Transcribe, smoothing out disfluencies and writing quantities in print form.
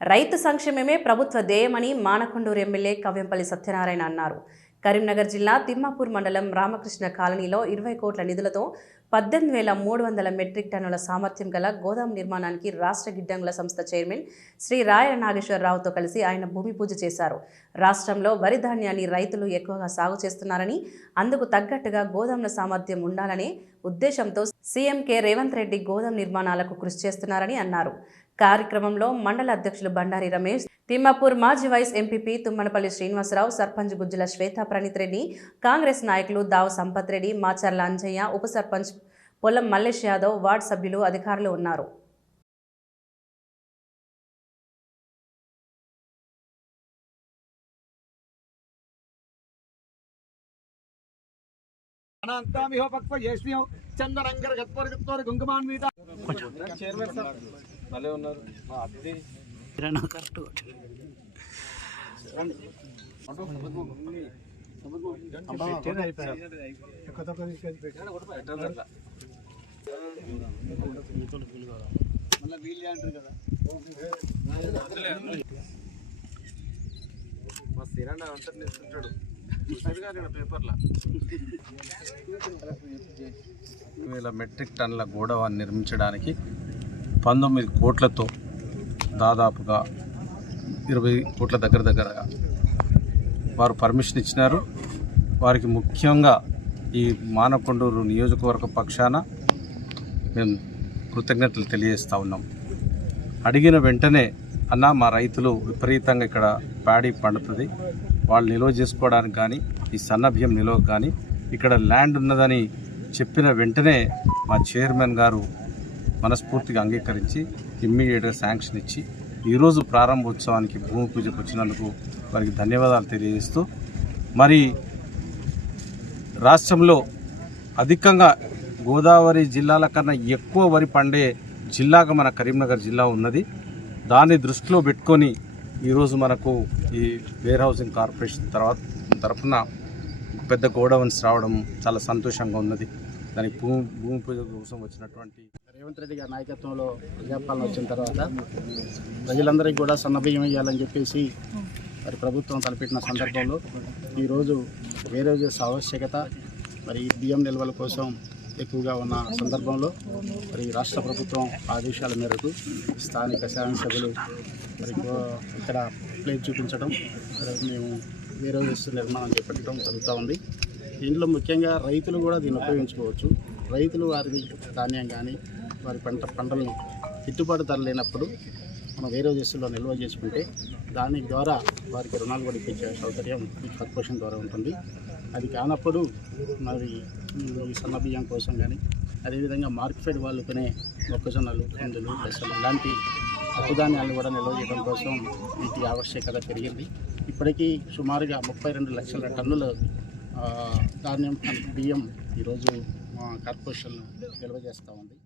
రైతు సంక్షేమమే ప్రభుత్వ ధ్యేయమని మానకొండూరు ఎమ్మెల్యే కవ్యంపల్లి సత్యనారాయణ అన్నారు. కరీంనగర్ జిల్లా తిమ్మాపూర్ మండలం రామకృష్ణ కాలనీలో 20 కోట్ల నిధులతో 18,300 మెట్రిక్ టన్నుల సామర్థ్యం గల గోదాం నిర్మాణానికి రాష్ట్ర గిడ్డంగుల సంస్థ చైర్మన్ శ్రీ రాయల నాగేశ్వరరావుతో కలిసి ఆయన భూమి పూజ చేశారు. రాష్ట్రంలో వరి ధాన్యాన్ని రైతులు ఎక్కువగా సాగు చేస్తున్నారని, అందుకు తగ్గట్టుగా గోదాంల సామర్థ్యం ఉండాలనే ఉద్దేశంతో సీఎం కె రేవంత్ రెడ్డి గోదాం నిర్మాణాలకు కృషి చేస్తున్నారని అన్నారు. కార్యక్రమంలో మండల అధ్యక్షులు బండారి రమేష్, తిమ్మాపూర్ మాజీ వైస్ ఎంపీపీ తుమ్మనపల్లి శ్రీనివాసరావు, సర్పంచ్ గుజ్జుల శ్వేతా ప్రణీత్ రెడ్డి, కాంగ్రెస్ నాయకులు దావు సంపత్ రెడ్డి, మాచర్ల అంజయ్య, ఉప సర్పంచ్ పొలం మల్లేష్ యాదవ్, వార్డు సభ్యులు, అధికారులు ఉన్నారు. మెట్రిక్ టన్నుల గోడౌన్ నిర్మించడానికి 19 కోట్లతో దాదాపుగా 20 కోట్ల దగ్గరగా వారు పర్మిషన్ ఇచ్చినారు. వారికి ముఖ్యంగా ఈ మానకొండూరు నియోజకవర్గ పక్షాన మేము కృతజ్ఞతలు తెలియజేస్తూ ఉన్నాం. అడిగిన వెంటనే అన్న మా రైతులు విపరీతంగా ఇక్కడ ప్యాడీ పండుతుంది, వాళ్ళు నిల్వ చేసుకోవడానికి కానీ ఈ సన్న బియ్యం నిల్వ కానీ ఇక్కడ ల్యాండ్ ఉన్నదని చెప్పిన వెంటనే మా చైర్మన్ గారు మనస్ఫూర్తిగా అంగీకరించి ఇమ్మీడియట్గా శాంక్షన్ ఇచ్చి ఈరోజు ప్రారంభోత్సవానికి భూమి పూజకు వచ్చినందుకు వారికి ధన్యవాదాలు తెలియజేస్తూ, మరి రాష్ట్రంలో అధికంగా గోదావరి జిల్లాల కన్నా ఎక్కువ వరి పండే జిల్లాగా మన కరీంనగర్ జిల్లా ఉన్నది. దాన్ని దృష్టిలో పెట్టుకొని ఈరోజు మనకు ఈ వేర్ హౌసింగ్ కార్పొరేషన్ తరఫున పెద్ద గోడౌన్స్ రావడం చాలా సంతోషంగా ఉన్నది. దానికి భూమి పూజ కోసం వచ్చినటువంటి రేవంత్ రెడ్డి గారి నాయకత్వంలో ప్రజాపాలన వచ్చిన తర్వాత ప్రజలందరికీ కూడా సన్నబియ్యం ఇవ్వాలని చెప్పేసి మరి ప్రభుత్వం తలపెట్టిన సందర్భంలో ఈరోజు వేరే ఆవశ్యకత మరి బియ్యం నిల్వల కోసం ఎక్కువగా ఉన్న సందర్భంలో మరి రాష్ట్ర ప్రభుత్వం ఆదేశాల మేరకు స్థానిక శాసనసభ్యులు మరి ఇక్కడ ప్లేట్ చూపించడం, మేము వేరే నిర్మాణం చేపట్టడం జరుగుతూ ఉంది. దీంట్లో ముఖ్యంగా రైతులు కూడా దీన్ని ఉపయోగించుకోవచ్చు. రైతులు వారి ధాన్యం కానీ వారి పంటలు గిట్టుబాటు ధర లేనప్పుడు మనం వేరే దేశంలో నిల్వ చేసుకుంటే దాని ద్వారా వారికి రుణాలు కూడా ఇప్పించే సౌకర్యం ఈ కార్పొరేషన్ ద్వారా ఉంటుంది. అది కానప్పుడు మరి ఈ సన్న బియ్యం కోసం కానీ అదేవిధంగా మార్కెట్ వాళ్ళు కొనే మొక్కజొన్నలు, కందులు, పెసలు ఇలాంటి పప్పుధాన్యాలను కూడా నిల్వ చేయడం కోసం వీటి ఆవశ్యకత పెరిగింది. ఇప్పటికీ సుమారుగా 32 లక్షల టన్నుల ధాన్యం బియ్యం ఈరోజు కార్పొరేషన్ నిల్వ చేస్తూ ఉంది.